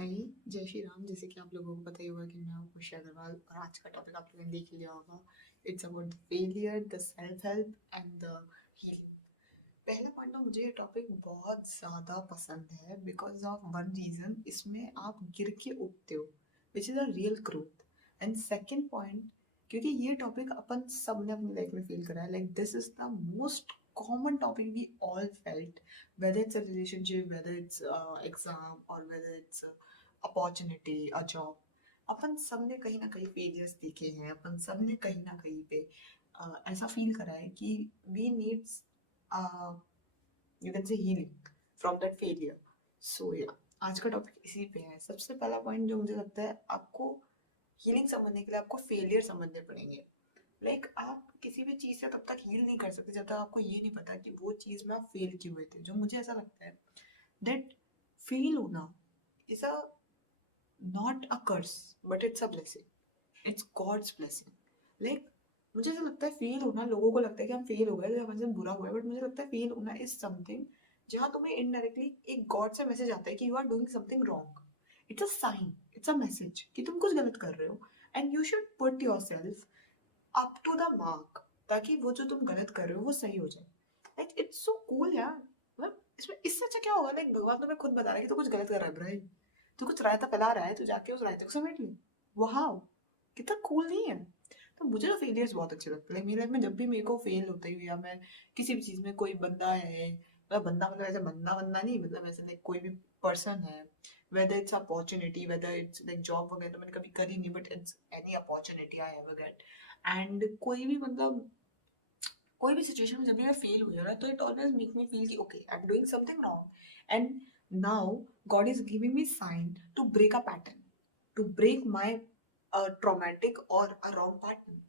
हाय, जय श्री राम। जैसे कि आप लोगों को पता ही होगा कि मैं हूँ खुशी अग्रवाल और आज का टॉपिक आप लोगों ने देख ही लिया होगा। It's about the failure, the self help and the healing. पहला पॉइंट तो मुझे ये टॉपिक बहुत ज़्यादा पसंद है बिकॉज ऑफ वन रीज़न। इसमें आप गिर के उठते हो which is a real growth. And second point, क्योंकि ये टॉपिक अपन सब ने अपनी लाइफ में फील करा है, like this is the most common topic we all felt, whether it's a relationship, whether it's exam, or whether it's opportunity, a job. अपन सब ने कहीं ना कहीं फेलियर्स देखे हैं, अपन सब ने कहीं ना कहीं पे ऐसा फील करा है कि we needs you can say healing from that failure. So yeah आज का टॉपिक इसी पे है। सबसे पहला पॉइंट जो मुझे लगता है, आपको हीलिंग समझने के लिए आपको फेलियर समझने पड़ेंगे। आप किसी भी चीज़ से तब तक हील नहीं कर सकते जब तक आपको ये नहीं पता कि वो चीज़ में आप फेल क्यों हुए थे। जो मुझे ऐसा लगता है दैट फेल होना is a not a curse but it's a blessing, it's god's blessing. मुझे ऐसा लगता है फेल होना, लोगों को लगता है कि हम फेल हो गए, हमारे साथ बुरा हुआ है, बट मुझे लगता है फेल होना इज समथिंग जहाँ तुम्हें इनडायरेक्टली एक गॉड से मैसेज आता है कि you are doing something wrong. It's a sign, it's a message कि तुम कुछ गलत कर रहे हो and you should put yourself up to the mark, ताकि वो जो तुम गलत कर रहे हो वो सही हो जाए। इट्स सो कूल यार। इसमें इससे अच्छा क्या होगा? भगवान तुम्हें खुद बता रहा है कि तू कुछ गलत कर रहा है ब्राई, तू कुछ रायता फैला रहा है, तू जाके उस रायते को समेट ले। वाह, कितना कूल नहीं है? तो मुझे तो फेलियर्स बहुत अच्छे लगते हैं। मेरी लाइफ में जब भी मेरे को फेल होता है या मैं किसी भी चीज में, कोई बंदा है, मतलब बंदा मतलब ऐसे बंदा बंदा नहीं, मतलब ऐसे लाइक कोई भी पर्सन है, whether it's opportunity, whether it's like job वगैरह तो मैंने कभी करी नहीं, but it's any opportunity I ever get. And कोई भी मतलब कोई भी सिचुएशन में जब भी मैं फेल हुई हूँ ना, तो it always make me feel कि okay I am doing something wrong and now God is giving me sign to break a pattern, to break my traumatic or a wrong pattern.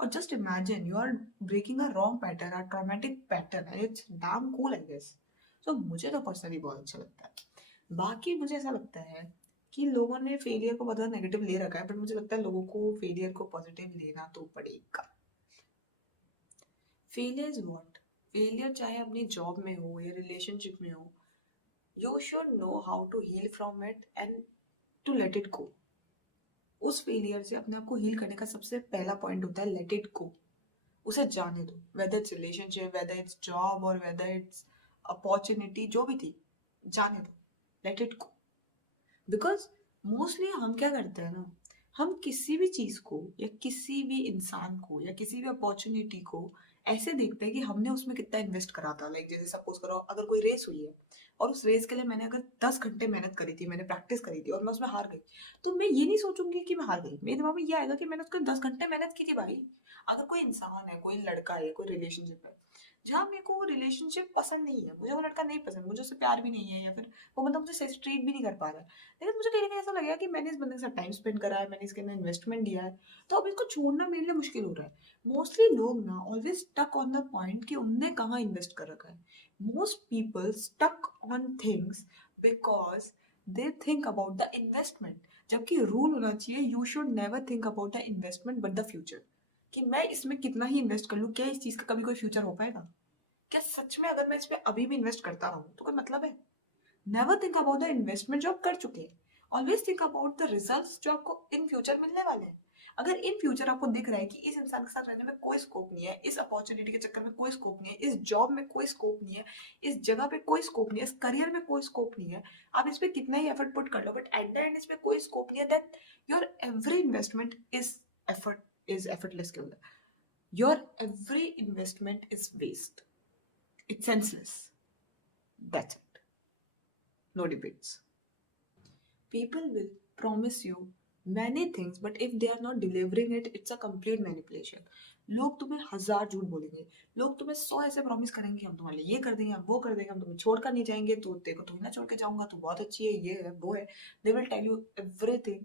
Or just imagine you are breaking a wrong pattern, a traumatic pattern, and it's damn cool, I guess. So मुझे तो personally बहुत अच्छा लगता है। बाकी मुझे ऐसा लगता है कि लोगों ने फेलियर को बहुत नेगेटिव ले रखा है, बट मुझे लगता है लोगों को फेलियर को पॉजिटिव लेना तो पड़ेगा। Failure is what? फेलियर चाहे अपनी जॉब में हो या रिलेशनशिप में हो, you should know how to heal from it and to let it go. उस फेलियर से अपने आप को हील करने का सबसे पहला पॉइंट होता है लेट इट गो। उसे जाने दो, whether it's relationship, whether it's job और वेदर इट्स अपॉर्चुनिटी, जो भी थी, जाने दो, late it go. Because mostly हम क्या करते हैं ना, हम किसी भी चीज को या किसी भी इंसान को या किसी भी अपॉर्चुनिटी को ऐसे देखते हैं कि हमने उसमें कितना इन्वेस्ट करा था। जैसे सपोज करो, अगर कोई रेस हुई है और उस रेस के लिए मैंने अगर 10 घंटे मेहनत करी थी, मैंने प्रैक्टिस करी थी और मैं उसमें हार गई, तो मैं ये नहीं सोचूंगी कि मैं हार गई। मेरे दिमाग में ये आएगा कि मैंने उसको 10 घंटे मेहनत की थी भाई। अगर कोई इंसान है, कोई लड़का है, कोई रिलेशनशिप है जहाँ मेरे को वो रिलेशनशिप पसंद नहीं है, मुझे वो लड़का नहीं पसंद, मुझे उससे प्यार भी नहीं है, या फिर वो मतलब मुझे सही ट्रीट भी नहीं कर पा रहा है, लेकिन मुझे कहीं ना कहीं ऐसा लगेगा कि मैंने इस बंदे के साथ टाइम स्पेंड करा है, मैंने इसके अंदर इन्वेस्टमेंट दिया है, तो अब इसको छोड़ना मेरे लिए मुश्किल हो रहा है। मोस्टली लोग ना always stuck on the point कि उनने कहाँ इन्वेस्ट कर रखा है। Most people stuck on things because they think about the investment, जबकि रूल होना चाहिए you should never think about the investment but the future. कि मैं इसमें कितना ही इन्वेस्ट कर लूँ, क्या इस चीज का कभी कोई फ्यूचर हो पाएगा? क्या सच में अगर मैं इसमें अभी भी इन्वेस्ट करता रहूँ तो कोई मतलब है? Never think about the investment जो आप कर चुके हैं, always think about the results जो आपको इन फ्यूचर मिलने वाले हैं। अगर इन फ्यूचर आपको दिख रहा है कि इस इंसान के साथ रहने में कोई स्कोप नहीं है, इस अपॉर्चुनिटी के चक्कर में कोई स्कोप नहीं है, इस जॉब में कोई स्कोप नहीं है, इस जगह पे कोई स्कोप नहीं है, इस करियर में कोई स्कोप नहीं है, आप इस पे कितना ही एफर्ट पुट कर लो बट एट द एंड इस पे कोई स्कोप नहीं है, then your every investment is effort, is effortless के अंदर। Your every investment is waste, it's senseless, that's it, no debates. People will promise you many things, but if they are not delivering it, it's a complete manipulation. लोग तुम्हें हजार झूठ बोलेंगे, लोग तुम्हें 100 ऐसे प्रॉमिस करेंगे कि हम तुम्हारे लिए ये कर देंगे, हम वो कर देंगे, हम तुम्हें छोड़कर नहीं जाएंगे, तो तेरे को थोड़ी ना छोड़ के जाऊंगा, तू बहुत अच्छी है, ये है वो है। They will tell you everything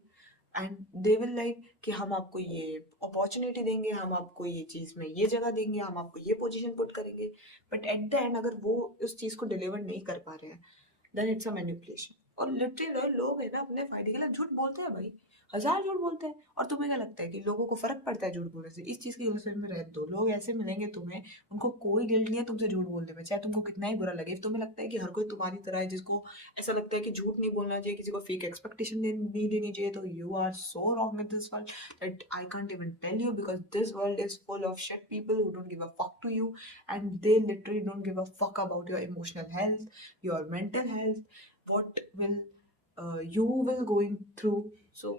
and they will like कि हम आपको ये अपॉर्चुनिटी देंगे, हम आपको ये चीज में ये जगह देंगे, हम आपको ये पोजीशन पुट करेंगे, बट एट द एंड अगर वो उस चीज को डिलीवर नहीं कर पा रहे हैं, देन इट्स अ मैनिपुलेशन। और लिटरली लोग है ना अपने फायदे के लिए झूठ बोलते हैं भाई। हजार झूठ बोलते हैं। और तुम्हें क्या लगता है कि लोगों को फर्क पड़ता है झूठ बोलने से? इस चीज की गलतफहमी में रहने दो। लोग ऐसे मिलेंगे तुम्हें, उनको कोई गिल्ट नहीं है तुमसे झूठ बोलने में, चाहे तुमको कितना ही बुरा लगे। तुम्हें लगता है कि हर कोई तुम्हारी तरह है, जिसको ऐसा लगता है कि झूठ नहीं बोलना चाहिए, किसी को फेक एक्सपेक्टेशन नहीं देनी चाहिए, तो you are so wrong with this world that I can't even tell you, because this world is full of shit people who don't give a fuck to you, and they literally don't give a fuck about your emotional health, your mental health, what will you will going through. So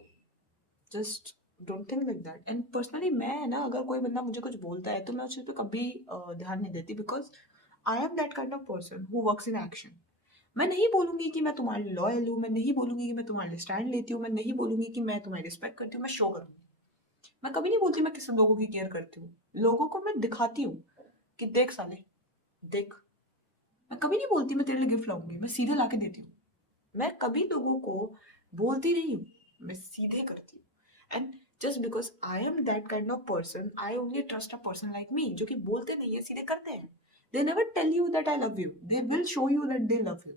just don't think like that. And personally मैं ना, अगर कोई बंदा मुझे कुछ बोलता है तो मैं उस चीज़ पे कभी ध्यान नहीं देती, because I am that kind of person who works in action. मैं नहीं बोलूंगी कि मैं तुम्हारे लिए लॉयल हूँ, मैं नहीं बोलूंगी कि मैं तुम्हारे लिए स्टैंड लेती हूँ, मैं नहीं बोलूंगी कि मैं तुम्हारी रिस्पेक्ट करती हूँ, मैं शो करूंगी। मैं कभी नहीं बोलती मैं किस लोगों की केयर करती हूँ। लोगों को मैं दिखाती हूँ कि देख साले, देख। मैं कभी नहीं बोलती मैं तेरे लिए गिफ्ट लाऊंगी, मैं सीधे ला के देती हूँ। मैं कभी लोगों को बोलती नहीं हूँ, मैं सीधे करती हूँ। And just because I am that kind of person, I only trust a person like me, जो कि बोलते नहीं है, सीधे करते हैं। They never tell you that I love you, they will show you that they love you.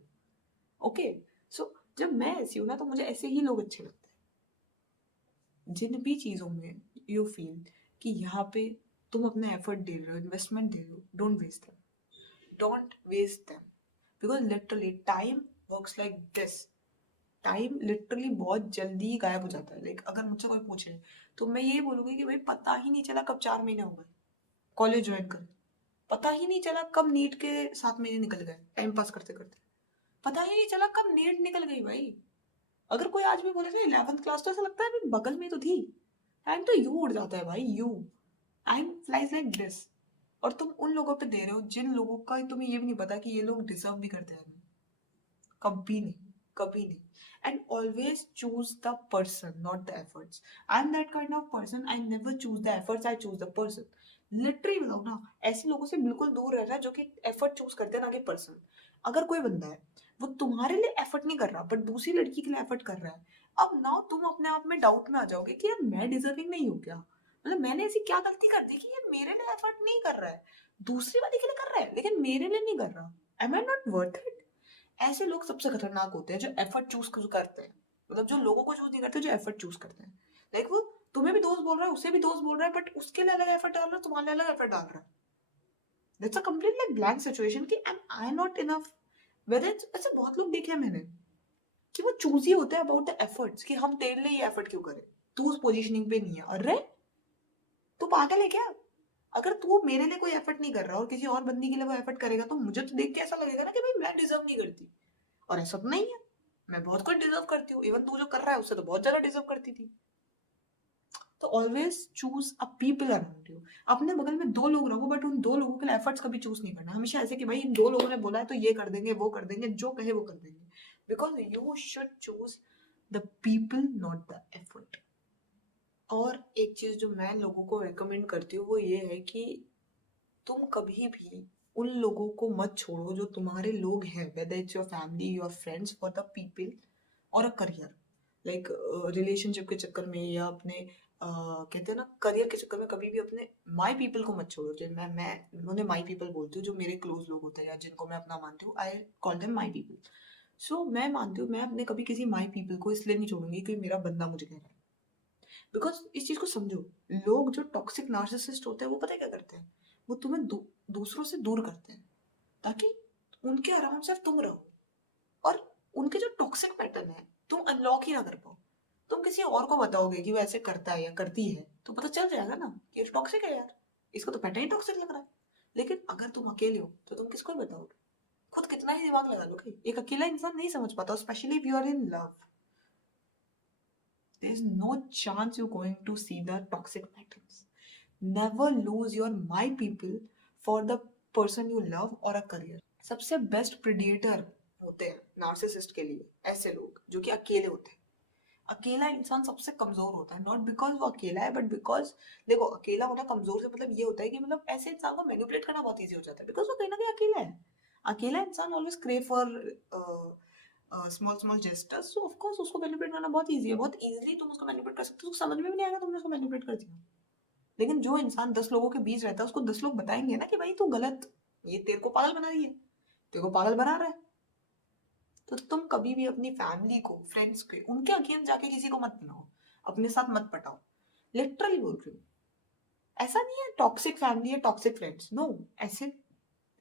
Okay, so जब मैं ऐसी हूँ ना, तो मुझे ऐसे ही लोग अच्छे लगते हैं। जिन भी चीज़ों में यू फील कि यहाँ पे तुम अपना एफर्ट दे रहे हो, इन्वेस्टमेंट दे रहे हो, don't waste them, don't waste them, because literally time works like this. Time literally बहुत जल्दी ही गायब हो जाता है। लाइक अगर मुझसे कोई पूछे तो मैं ये बोलूंगी कि भाई पता ही नहीं चला कब 4 महीने हो गए कॉलेज ज्वाइन कर, पता ही नहीं चला कब नीट के 7 महीने निकल गए टाइम पास करते करते, पता ही नहीं चला कब नीट निकल गई भाई। अगर कोई आज भी बोले थे 11th क्लास, तो ऐसा लगता है अभी बगल में तो थी। टाइम तो यू उड़ जाता है भाई, you. Time flies like this. और तुम उन लोगों पे दे रहे हो जिन लोगों का तुम्हें ये भी नहीं पता कि ये लोग डिजर्व भी करते हैं। कभी नहीं, कभी नहीं। And always choose the person, not the efforts. I am that kind of person, I never choose the efforts, I choose the person. Literally बताओ ना, ऐसे लोगों से बिल्कुल दूर रहना जो कि एफर्ट चूज करते हैं, ना कि पर्सन। अगर कोई बंदा है वो तुम्हारे लिए एफर्ट नहीं कर रहा बट दूसरी लड़की के लिए एफर्ट कर रहा है, अब ना तुम अपने आप में डाउट में आ जाओगे कि यार मैं डिजर्विंग नहीं हूँ क्या, मतलब मैंने ऐसी क्या गलती कर दी कि ये मेरे लिए एफर्ट नहीं कर रहा है, दूसरी वाली के लिए कर रहा है लेकिन मेरे लिए नहीं कर रहा। Am I not worth it? ऐसे लोग सबसे खतरनाक होते हैं जो एफर्ट चूज करते हैं, मतलब जो लोगों को चूज नहीं करते, जो एफर्ट चूज करते हैं। लाइक वो तुम्हें भी दोस्त बोल रहा है, उसे भी दोस्त बोल रहा है, बट उसके लिए अलग एफर्ट डाल रहा है, तुम्हारे लिए अलग एफर्ट डाल रहा है। That's a complete like blank situation कि am I not enough. Whether ऐसे बहुत लोग देखे हैं मैंने कि वो चूज ही होते हैं अबाउट द एफर्ट्स, कि हम तेरे लिए ये एफर्ट क्यों करें, तू उस पोजीशनिंग पे नहीं है। अरे तू पागल है क्या? अगर तू मेरे लिए कोई एफर्ट नहीं कर रहा और किसी और बंदी के लिए वो एफर्ट करेगा, तो मुझे तो देख के ऐसा लगेगा ना कि भाई मैं डिजर्व नहीं करती। और ऐसा तो नहीं है, मैं बहुत कुछ डिजर्व करती हूँ, इवन तू जो कर रहा है उससे तो बहुत ज्यादा डिजर्व करती थी। तो always choose a people around you. अपने बगल में 2 लोग रखो बट उन 2 लोगों के लिए एफर्ट्स कभी चूज नहीं करना। हमेशा ऐसे कि भाई इन 2 लोगों ने बोला है तो ये कर देंगे, वो कर देंगे, जो कहे वो कर देंगे। Because you should choose the people, not the effort. और एक चीज जो मैं लोगों को रेकमेंड करती हूँ वो ये है कि तुम कभी भी उन लोगों को मत छोड़ो जो तुम्हारे लोग हैं, whether it's your family, your friends, for the people और अ करियर। लाइक रिलेशनशिप के चक्कर में या अपने कहते हैं ना करियर के चक्कर में कभी भी अपने माई पीपल को मत छोड़ो। जो मैं उन्हें माई पीपल बोलती हूँ, जो मेरे क्लोज लोग होते हैं या जिनको मैं अपना मानती हूँ, I call them my people. So मैं मानती हूँ मैं अपने कभी किसी माई पीपल को इसलिए नहीं छोड़ूंगी कि मेरा बंदा मुझे कह रहा है। बिकॉज इस चीज को समझो, लोग जो टॉक्सिक नार्सिसिस्ट होते हैं वो पता है क्या करते हैं, वो तुम्हें दूसरों से दूर करते हैं ताकि उनके अराउंड सिर्फ तुम रहो, और उनके जो टॉक्सिक पैटर्न है तुम अनलॉक ही ना कर पाओ। तुम किसी और को बताओगे कि वो ऐसे करता है या करती है तो पता चल जाएगा ना कि टॉक्सिक है यार, इसको तो पैटर्न ही टॉक्सिक लग रहा है। लेकिन अगर तुम अकेले हो तो तुम किसको बताओगे? खुद कितना ही दिमाग लगा लो, एक अकेला इंसान नहीं समझ पाता, specially if you are in love. there is no chance you're going to see the toxic patterns. Never lose your my people for the person you love or a career. सबसे बेस्ट प्रेडिएटर होते हैं narcissist के लिए ऐसे लोग जो कि अकेले होते हैं। अकेला इंसान सबसे कमजोर होता है, नॉट बिकॉज वो अकेला है बट बिकॉज देखो अकेला होना कमजोर से मतलब ये होता है कि मतलब ऐसे इंसान को मैनिपुलेट करना बहुत ईजी हो जाता है बिकॉज वो कहीं ना कहीं अकेला है। अकेला इंसान always crave for small small gestures, so of course उसको मैनिपुलेट करना बहुत इजी है, बहुत इजीली तुम उसको मैनिपुलेट कर सकते हो, उसको समझ में भी नहीं आएगा तुमने उसको मैनिपुलेट कर दिया। लेकिन जो इंसान 10 लोगों के बीच रहता है उसको 10 लोग बताएंगे ना कि भाई तू गलत, ये तेरे को पागल बना रही है, तेरे को पागल बना रहा है। तो तुम कभी भी अपनी फैमिली को, फ्रेंड्स के, उनके अगेंस्ट जाके किसी को मत बनाओ। अपने साथ मत पटाओ, लिटरली बोल रही हूँ। ऐसा नहीं है टॉक्सिक फैमिली या टॉक्सिक फ्रेंड्स, नो, ऐसे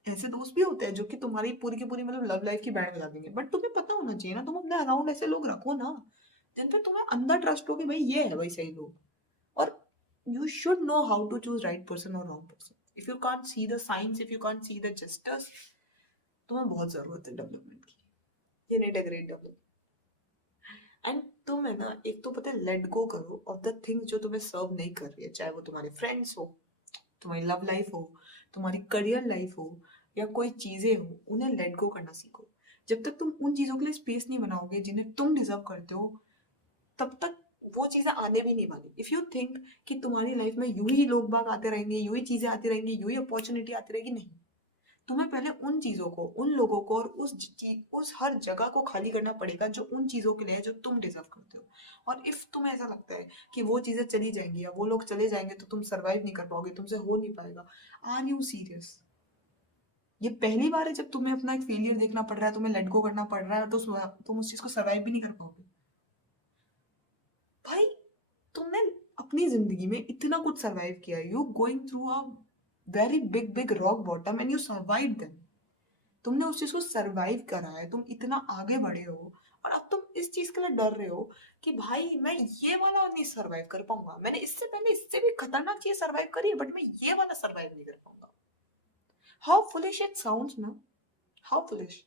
ऐसे दोस्त भी होते हैं जो कि तुम्हारी पूरी की पूरी मतलब लव लाइफ की बैंड बजा देंगे, बट तुम्हें पता होना चाहिए ना, तुम अपने अराउंड ऐसे लोग रखो ना जिन पे तुम्हें अंदर ट्रस्ट हो कि भाई ये है भाई सही लोग। और you should know how to choose right person or wrong person. If you can't see the signs, if you can't see the gestures, तुम्हें बहुत जरूरत है डेवलपमेंट की। You need a great development. And तुम है ना, एक तो पता है लेट गो करो ऑफ द थिंग्स जो तुम्हें सर्व नहीं कर रही है, चाहे वो तुम्हारे फ्रेंड्स हो, तुम्हारी लव लाइफ हो, तुम्हारी करियर लाइफ हो, या कोई चीजें हो, उन्हें लेट गो करना सीखो। जब तक तुम उन चीजों के लिए स्पेस नहीं बनाओगे जिन्हें तुम डिजर्व करते हो, तब तक वो चीजें आने भी नहीं वाली। इफ यू थिंक कि तुम्हारी लाइफ में यूं ही लोग बाग आते रहेंगे, यूं ही चीजें आती रहेंगी, यूं ही अपॉर्चुनिटी आती रहेगी, नहीं। तुम्हें पहले उन चीजों को, उन लोगों को और उस हर जगह को खाली करना पड़ेगा जो उन चीजों के लिए है जो तुम डिजर्व करते हो। और इफ तुम्हें ऐसा लगता है कि वो चीजें चली जाएंगी या वो लोग चले जाएंगे तो तुम सर्वाइव नहीं कर पाओगे, तुमसे हो नहीं पाएगा, आर यू सीरियस? ये पहली बार है जब तुम्हें अपना एक फेलियर देखना पड़ रहा है, तुम्हें लेट गो करना पड़ रहा है, तो तुम उस चीज को सर्वाइव भी नहीं कर पाओगे। भाई तुमने अपनी जिंदगी में इतना कुछ सर्वाइव किया, you going through a very big big rock bottom and you survive them. तुमने उस चीज को सर्वाइव करा है, तुम इतना आगे बढ़े हो, और अब तुम इस चीज के लिए डर रहे हो कि भाई मैं ये वाला नहीं सर्वाइव कर पाऊंगा, मैंने इससे पहले इससे भी खतरनाक चीज सर्वाइव करी है बट मैं ये वाला सर्वाइव नहीं कर पाऊंगा। हाउ फुलिश इट साउंड्स ना, हाउ फुलिश,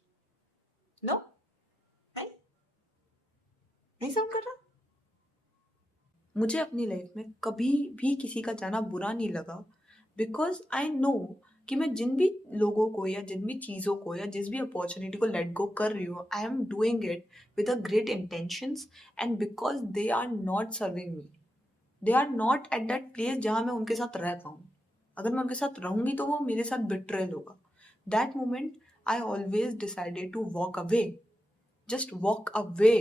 नो, नहीं साउंड कर रहा? मुझे अपनी लाइफ में कभी भी किसी का जाना बुरा नहीं लगा, बिकॉज आई नो कि मैं जिन भी लोगों को या जिन भी चीज़ों को या जिस भी अपॉर्चुनिटी को लेट गो कर रही हूँ, I am doing it with a great intentions, and because they are not serving me, they are not at that place जहाँ मैं उनके साथ रह पाऊँ। अगर मैं उनके साथ रहूंगी तो वो मेरे साथ बिट्रेल होगा। That moment I always decided to walk away, just walk away.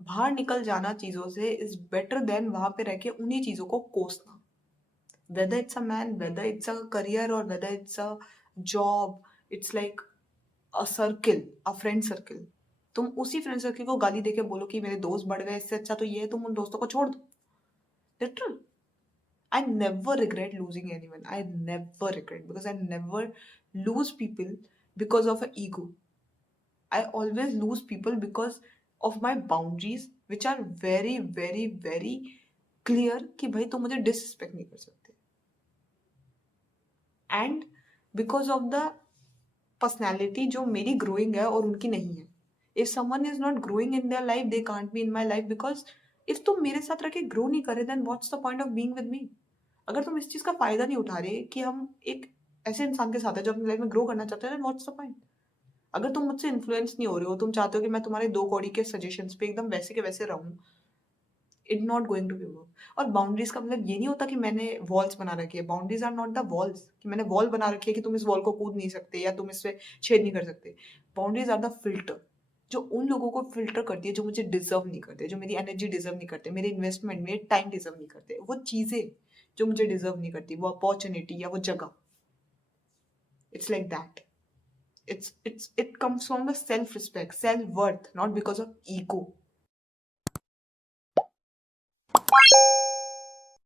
बाहर निकल जाना चीजों से इज बेटर देन वहां पे रह के उन्हीं चीजों को कोसना। Whether it's a man, whether it's a career, और whether it's a job, it's like a circle, a friend circle. तुम उसी फ्रेंड सर्किल को गाली देके बोलो कि मेरे दोस्त बढ़ गए, इससे अच्छा तो ये है तुम उन दोस्तों को छोड़ दो। Literal, I never regret losing anyone, I never regret, because I never lose people because of an ego. I always lose people because of my boundaries, which are very very very clear कि भाई तुम मुझे disrespect नहीं कर सकते, and because of the personality जो मेरी growing है और उनकी नहीं है। If someone is not growing in their life, they can't be in my life, because if तुम मेरे साथ रह के ग्रो नहीं कर रहे, then what's the point of being with me? अगर तुम इस चीज का फायदा नहीं उठा रहे कि हम एक ऐसे इंसान के साथ है जो अपनी लाइफ में ग्रो करना चाहते हैं, देन व्हाट्स द पॉइंट? अगर तुम मुझसे इन्फ्लुएंस नहीं हो रहे हो, तुम चाहते हो कि मैं तुम्हारे 2 कौड़ी के सजेशंस पे एकदम वैसे के वैसे रहूं, it not going to be work. और बाउंड्रीज का मतलब ये नहीं होता कि मैंने वॉल्स बना रखी है। Boundaries are not the walls कि मैंने वॉल बना रखी है कि तुम इस वॉल को कूद नहीं सकते या तुम इससे छेद नहीं कर सकते। बाउंड्रीज आर द फिल्टर, जो उन लोगों को फिल्टर करती है जो मुझे डिजर्व नहीं करते, जो मेरी एनर्जी डिजर्व नहीं करते, मेरे इन्वेस्टमेंट, मेरे टाइम डिजर्व नहीं करते, वो चीजें जो मुझे डिजर्व नहीं करती, वो अपॉर्चुनिटी या वो जगह। It's like that. It comes from the self respect, self worth, not because of ego.